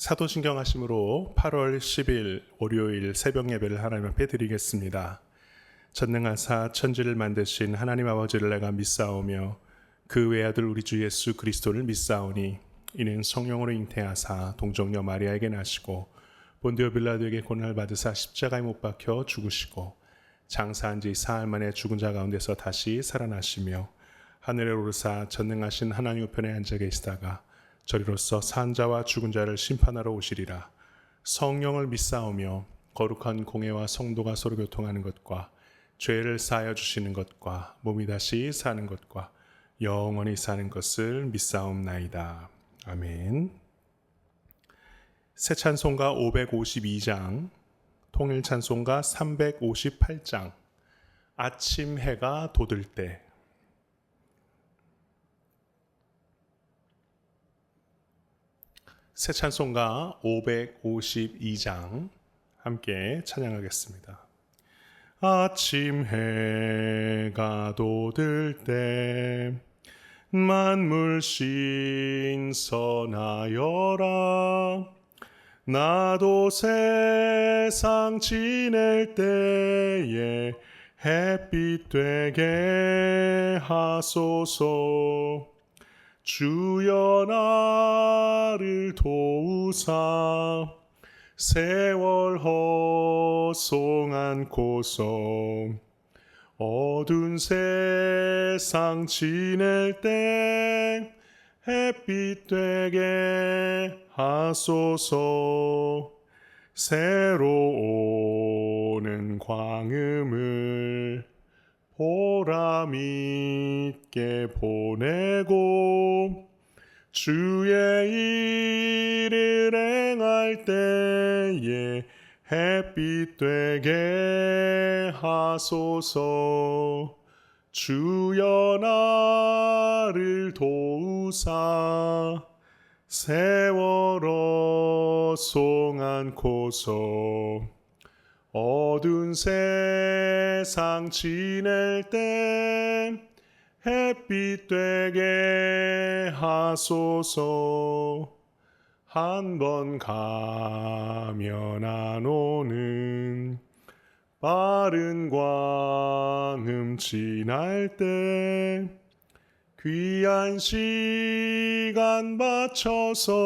사도신경 하심으로 8월 10일 월요일 새벽 예배를 하나님 앞에 드리겠습니다. 전능하사 천지를 만드신 하나님 아버지를 내가 믿사오며 그 외아들 우리 주 예수 그리스도를 믿사오니 이는 성령으로 잉태하사 동정녀 마리아에게 나시고 본디오 빌라도에게 고난을 받으사 십자가에 못 박혀 죽으시고 장사한 지 사흘 만에 죽은 자 가운데서 다시 살아나시며 하늘에 오르사 전능하신 하나님 우편에 앉아 계시다가 저리로서 산 자와 죽은 자를 심판하러 오시리라. 성령을 믿사오며 거룩한 공회와 성도가 서로 교통하는 것과 죄를 사하여 주시는 것과 몸이 다시 사는 것과 영원히 사는 것을 믿사옵나이다. 아멘. 새 찬송가 552장, 통일 찬송가 358장, 아침 해가 돋을 때. 새 찬송가 552장 함께 찬양하겠습니다. 아침 해가 돋을 때 만물 신선하여라. 나도 세상 지낼 때에 햇빛 되게 하소서. 주여 나를 도우사 세월 허송 않고서 어두운 세상 지낼 때 햇빛 되게 하소서. 새로 오는 광음을 보람 있게 보내고 주의 일을 행할 때에 햇빛 되게 하소서. 주여 나를 도우사 세월 허송 않고서 어두운 세상 지낼 때 햇빛 되게 하소서. 한 번 가면 안 오는 빠른 광음 지날 때 귀한 시간 바쳐서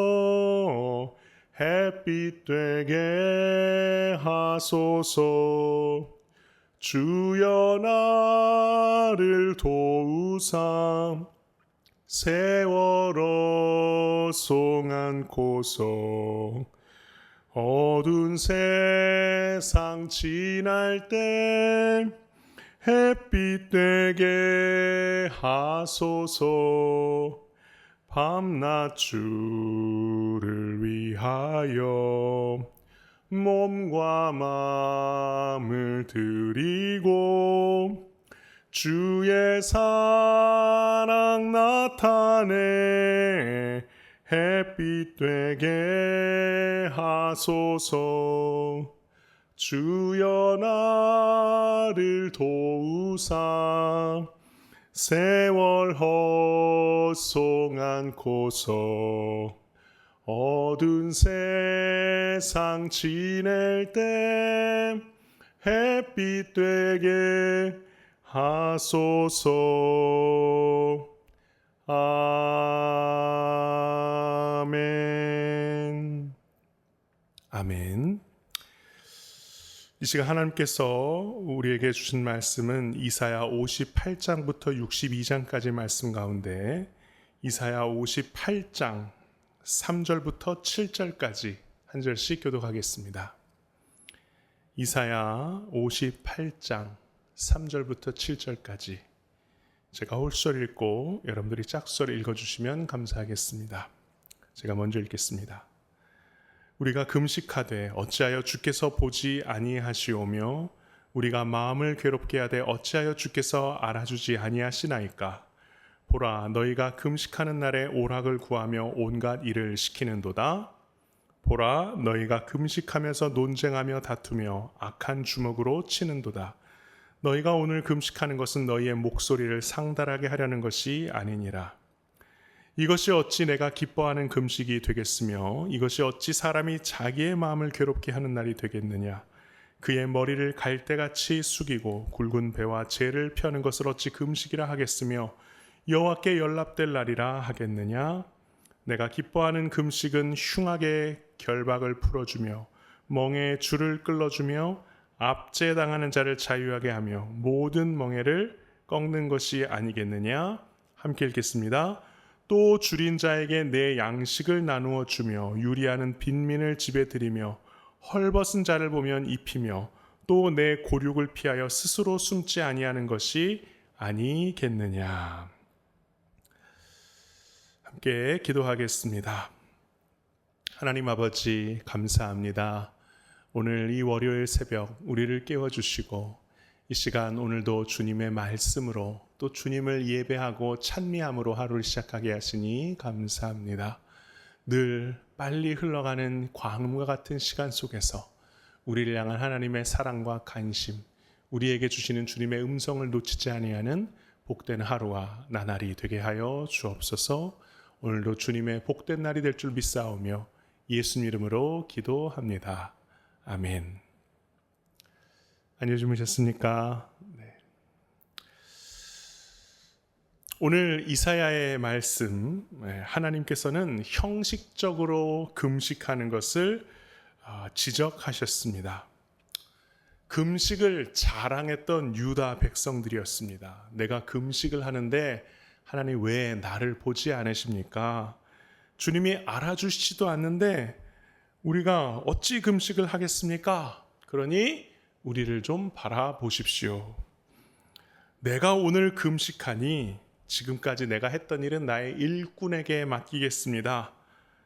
햇빛 되게 하소서. 주여 나를 도우사 세월 허송 않고서 어두운 세상 지날 때 햇빛 되게 하소서. 밤낮 주를 위하여 몸과 마음을 드리고 주의 사랑 나타내 햇빛 되게 하소서. 주여 나를 도우사 세월 허송 않고서 어두운 세상 지낼 때 햇빛 되게 하소서. 아멘. 아멘. 이 시간 하나님께서 우리에게 주신 말씀은 이사야 58장부터 62장까지 말씀 가운데 이사야 58장 3절부터 7절까지 한 절씩 교독하겠습니다. 이사야 58장 3절부터 7절까지 제가 홀수를 읽고 여러분들이 짝수를 읽어주시면 감사하겠습니다. 제가 먼저 읽겠습니다. 우리가 금식하되 어찌하여 주께서 보지 아니하시오며 우리가 마음을 괴롭게 하되 어찌하여 주께서 알아주지 아니하시나이까. 보라, 너희가 금식하는 날에 오락을 구하며 온갖 일을 시키는도다. 보라, 너희가 금식하면서 논쟁하며 다투며 악한 주먹으로 치는도다. 너희가 오늘 금식하는 것은 너희의 목소리를 상달하게 하려는 것이 아니니라. 이것이 어찌 내가 기뻐하는 금식이 되겠으며 이것이 어찌 사람이 자기의 마음을 괴롭게 하는 날이 되겠느냐. 그의 머리를 갈대같이 숙이고 굵은 배와 재를 펴는 것을 어찌 금식이라 하겠으며 여호와께 연락될 날이라 하겠느냐. 내가 기뻐하는 금식은 흉악의 결박을 풀어주며 멍에의 줄을 끌어주며 압제당하는 자를 자유하게 하며 모든 멍에를 꺾는 것이 아니겠느냐. 함께 읽겠습니다. 또 줄인 자에게 내 양식을 나누어 주며 유리하는 빈민을 집에 들이며 헐벗은 자를 보면 입히며 또 내 고륙을 피하여 스스로 숨지 아니하는 것이 아니겠느냐. 함께 기도하겠습니다. 하나님 아버지 감사합니다. 오늘 이 월요일 새벽 우리를 깨워주시고 이 시간 오늘도 주님의 말씀으로 또 주님을 예배하고 찬미함으로 하루를 시작하게 하시니 감사합니다. 늘 빨리 흘러가는 광음과 같은 시간 속에서 우리를 향한 하나님의 사랑과 관심, 우리에게 주시는 주님의 음성을 놓치지 아니하는 복된 하루와 나날이 되게 하여 주옵소서. 오늘도 주님의 복된 날이 될 줄 믿사오며 예수님 이름으로 기도합니다. 아멘. 안녕히 주무셨습니까? 네. 오늘 이사야의 말씀, 하나님께서는 형식적으로 금식하는 것을 지적하셨습니다. 금식을 자랑했던 유다 백성들이었습니다. 내가 금식을 하는데 하나님 왜 나를 보지 않으십니까? 주님이 알아주시지도 않는데 우리가 어찌 금식을 하겠습니까? 그러니 우리를 좀 바라보십시오. 내가 오늘 금식하니 지금까지 내가 했던 일은 나의 일꾼에게 맡기겠습니다.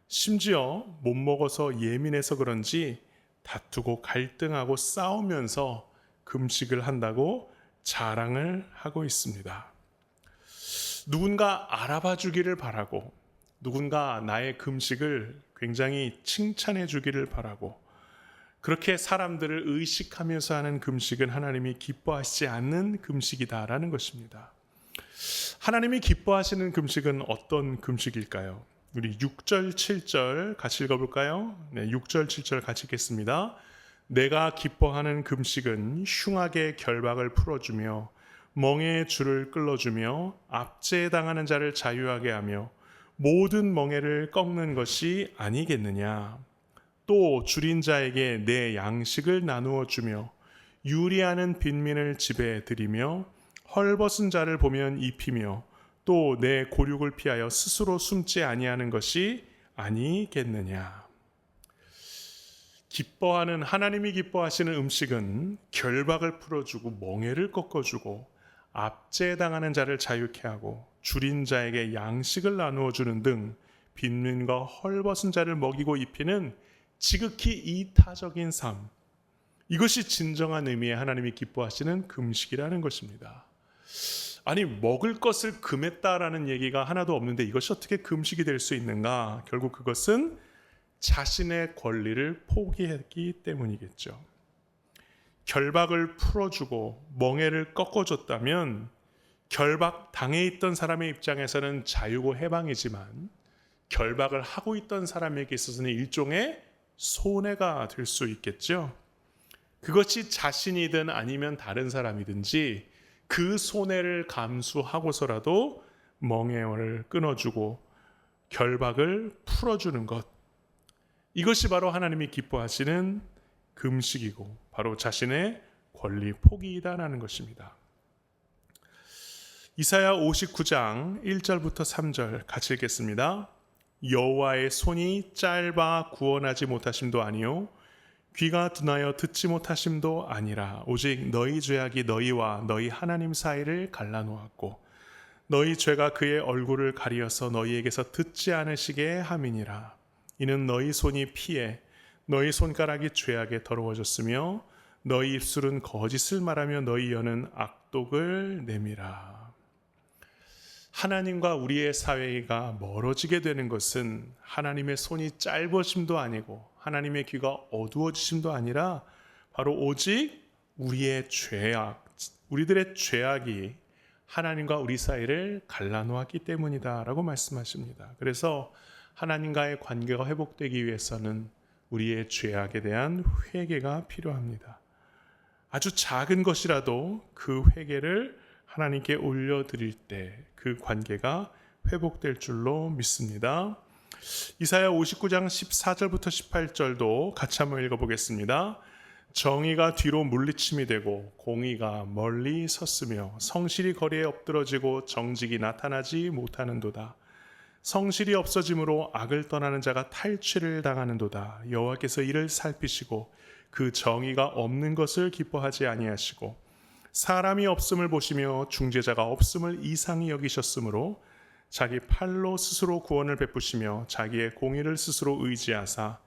심지어 못 먹어서 예민해서 그런지 다투고 갈등하고 싸우면서 금식을 한다고 자랑을 하고 있습니다. 누군가 알아봐 주기를 바라고 누군가 나의 금식을 굉장히 칭찬해 주기를 바라고 그렇게 사람들을 의식하면서 하는 금식은 하나님이 기뻐하시지 않는 금식이다라는 것입니다. 하나님이 기뻐하시는 금식은 어떤 금식일까요? 우리 6절, 7절 같이 읽어볼까요? 네, 6절, 7절 같이 읽겠습니다. 내가 기뻐하는 금식은 흉악의 결박을 풀어주며 멍에의 줄을 끌어주며 압제당하는 자를 자유하게 하며 모든 멍에를 꺾는 것이 아니겠느냐. 또 줄인 자에게 내 양식을 나누어 주며 유리하는 빈민을 집에 들이며 헐벗은 자를 보면 입히며 또 내 고륙을 피하여 스스로 숨지 아니하는 것이 아니겠느냐. 기뻐하는 하나님이 기뻐하시는 음식은 결박을 풀어주고 멍에를 꺾어주고 압제당하는 자를 자유케 하고 줄인 자에게 양식을 나누어 주는 등 빈민과 헐벗은 자를 먹이고 입히는 지극히 이타적인 삶, 이것이 진정한 의미의 하나님이 기뻐하시는 금식이라는 것입니다. 아니, 먹을 것을 금했다라는 얘기가 하나도 없는데 이것이 어떻게 금식이 될 수 있는가? 결국 그것은 자신의 권리를 포기했기 때문이겠죠. 결박을 풀어주고 멍에를 꺾어줬다면 결박 당해 있던 사람의 입장에서는 자유고 해방이지만 결박을 하고 있던 사람에게 있어서는 일종의 손해가 될 수 있겠죠. 그것이 자신이든 아니면 다른 사람이든지 그 손해를 감수하고서라도 멍에를 끊어주고 결박을 풀어주는 것, 이것이 바로 하나님이 기뻐하시는 금식이고 바로 자신의 권리 포기이다라는 것입니다. 이사야 59장 1절부터 3절 같이 읽겠습니다. 여호와의 손이 짧아 구원하지 못하심도 아니요 귀가 둔하여 듣지 못하심도 아니라 오직 너희 죄악이 너희와 너희 하나님 사이를 갈라놓았고 너희 죄가 그의 얼굴을 가리어서 너희에게서 듣지 않으시게 함이니라. 이는 너희 손이 피해 너희 손가락이 죄악에 더러워졌으며 너희 입술은 거짓을 말하며 너희 혀는 악독을 내밀어. 하나님과 우리의 사회가 멀어지게 되는 것은 하나님의 손이 짧으심도 아니고 하나님의 귀가 어두워지심도 아니라 바로 오직 우리의 죄악, 우리들의 죄악이 하나님과 우리 사이를 갈라놓았기 때문이다라고 말씀하십니다. 그래서 하나님과의 관계가 회복되기 위해서는 우리의 죄악에 대한 회개가 필요합니다. 아주 작은 것이라도 그 회개를 하나님께 올려드릴 때 그 관계가 회복될 줄로 믿습니다. 이사야 59장 14절부터 18절도 같이 한번 읽어보겠습니다. 정의가 뒤로 물리침이 되고 공의가 멀리 섰으며 성실이 거리에 엎드러지고 정직이 나타나지 못하는도다. 성실이 없어짐으로 악을 떠나는 자가 탈취를 당하는도다. 여호와께서 이를 살피시고 그 정의가 없는 것을 기뻐하지 아니하시고 사람이 없음을 보시며 중재자가 없음을 이상히 여기셨으므로 자기 팔로 스스로 구원을 베푸시며 자기의 공의를 스스로 의지하사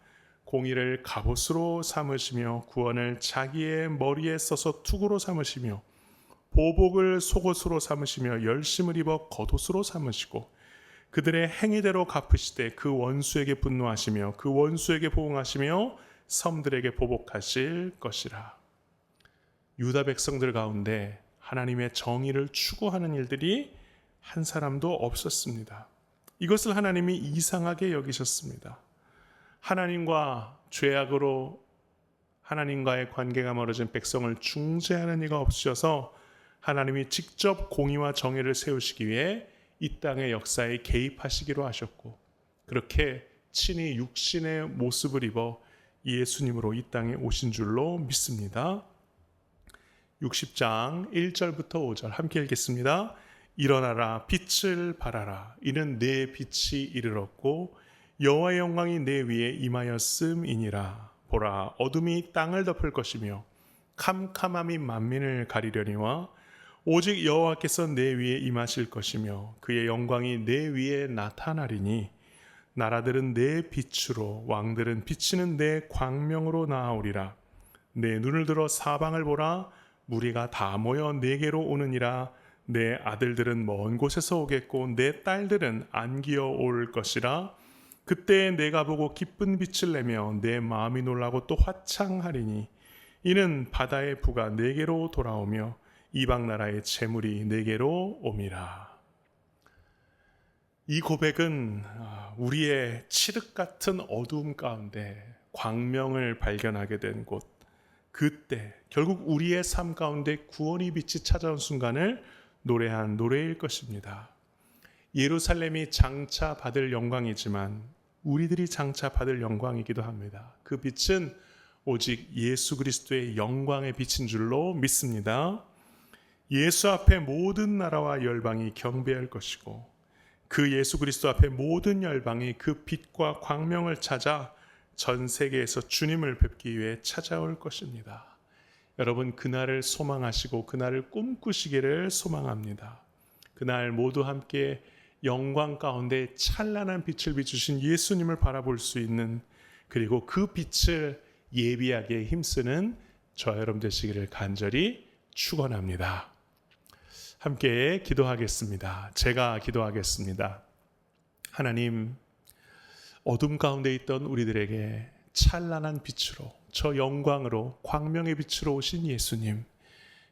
공의를 갑옷으로 삼으시며 구원을 자기의 머리에 써서 투구로 삼으시며 보복을 속옷으로 삼으시며 열심을 입어 겉옷으로 삼으시고 그들의 행위대로 갚으시되 그 원수에게 분노하시며 그 원수에게 보응하시며 섬들에게 보복하실 것이라. 유다 백성들 가운데 하나님의 정의를 추구하는 일들이 한 사람도 없었습니다. 이것을 하나님이 이상하게 여기셨습니다. 하나님과 죄악으로 하나님과의 관계가 멀어진 백성을 중재하는 이가 없으셔서 하나님이 직접 공의와 정의를 세우시기 위해 이 땅의 역사에 개입하시기로 하셨고 그렇게 친히 육신의 모습을 입어 예수님으로 이 땅에 오신 줄로 믿습니다. 60장 1절부터 5절 함께 읽겠습니다. 일어나라 빛을 발하라 이는 내 빛이 이르렀고 여호와의 영광이 내 위에 임하였음이니라. 보라 어둠이 땅을 덮을 것이며 캄캄함이 만민을 가리려니와 오직 여호와께서 내 위에 임하실 것이며 그의 영광이 내 위에 나타나리니 나라들은 내 빛으로 왕들은 비치는 내 광명으로 나아오리라. 내 눈을 들어 사방을 보라 무리가 다 모여 내게로 오느니라. 내 아들들은 먼 곳에서 오겠고 내 딸들은 안기어 올 것이라. 그때 내가 보고 기쁜 빛을 내며 내 마음이 놀라고 또 화창하리니 이는 바다의 부가 내게로 돌아오며 이방 나라의 재물이 내게로 옴이라. 이 고백은 우리의 칠흑 같은 어두움 가운데 광명을 발견하게 된 곳, 그때 결국 우리의 삶 가운데 구원의 빛이 찾아온 순간을 노래한 노래일 것입니다. 예루살렘이 장차 받을 영광이지만 우리들이 장차 받을 영광이기도 합니다. 그 빛은 오직 예수 그리스도의 영광의 빛인 줄로 믿습니다. 예수 앞에 모든 나라와 열방이 경배할 것이고 그 예수 그리스도 앞에 모든 열방이 그 빛과 광명을 찾아 전 세계에서 주님을 뵙기 위해 찾아올 것입니다. 여러분 그날을 소망하시고 그날을 꿈꾸시기를 소망합니다. 그날 모두 함께 영광 가운데 찬란한 빛을 비추신 예수님을 바라볼 수 있는 그리고 그 빛을 예비하게 힘쓰는 저 여러분 되시기를 간절히 축원합니다. 함께 기도하겠습니다. 제가 기도하겠습니다. 하나님, 어둠 가운데 있던 우리들에게 찬란한 빛으로 저 영광으로 광명의 빛으로 오신 예수님,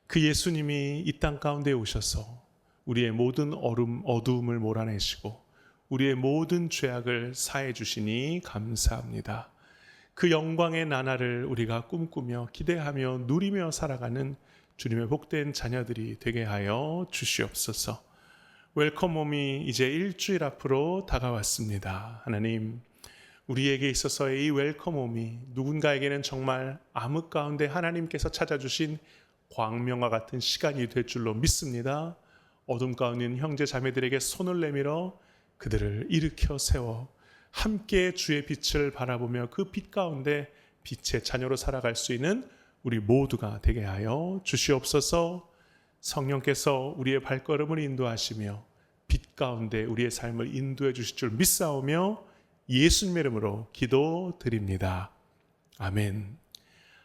그 예수님이 이 땅 가운데 오셔서 우리의 모든 어두움을 몰아내시고 우리의 모든 죄악을 사해 주시니 감사합니다. 그 영광의 나날을 우리가 꿈꾸며 기대하며 누리며 살아가는 주님의 복된 자녀들이 되게 하여 주시옵소서. 웰컴홈이 이제 일주일 앞으로 다가왔습니다. 하나님, 우리에게 있어서의 이 웰컴홈이 누군가에게는 정말 암흑 가운데 하나님께서 찾아주신 광명과 같은 시간이 될 줄로 믿습니다. 어둠 가운데 있는 형제 자매들에게 손을 내밀어 그들을 일으켜 세워 함께 주의 빛을 바라보며 그 빛 가운데 빛의 자녀로 살아갈 수 있는 우리 모두가 되게 하여 주시옵소서. 성령께서 우리의 발걸음을 인도하시며 빛 가운데 우리의 삶을 인도해 주실 줄 믿사오며 예수님 이름으로 기도드립니다. 아멘.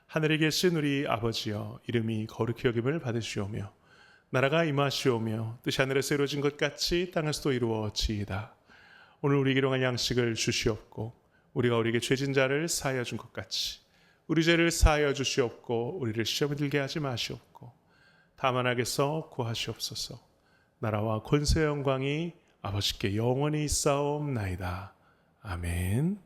하늘에 계신 우리 아버지여, 이름이 거룩히 여김을 받으시오며 나라가 임하시오며 뜻이 하늘에서 이루어진 것 같이 땅에서도 이루어지이다. 오늘 우리에게 일용할 양식을 주시옵고 우리가 우리에게 죄진 자를 사하여 준 것 같이 우리 죄를 사하여 주시옵고 우리를 시험에 들게 하지 마시옵고 다만 악에서 구하시옵소서. 나라와 권세 영광이 아버지께 영원히 있사옵나이다. 아멘.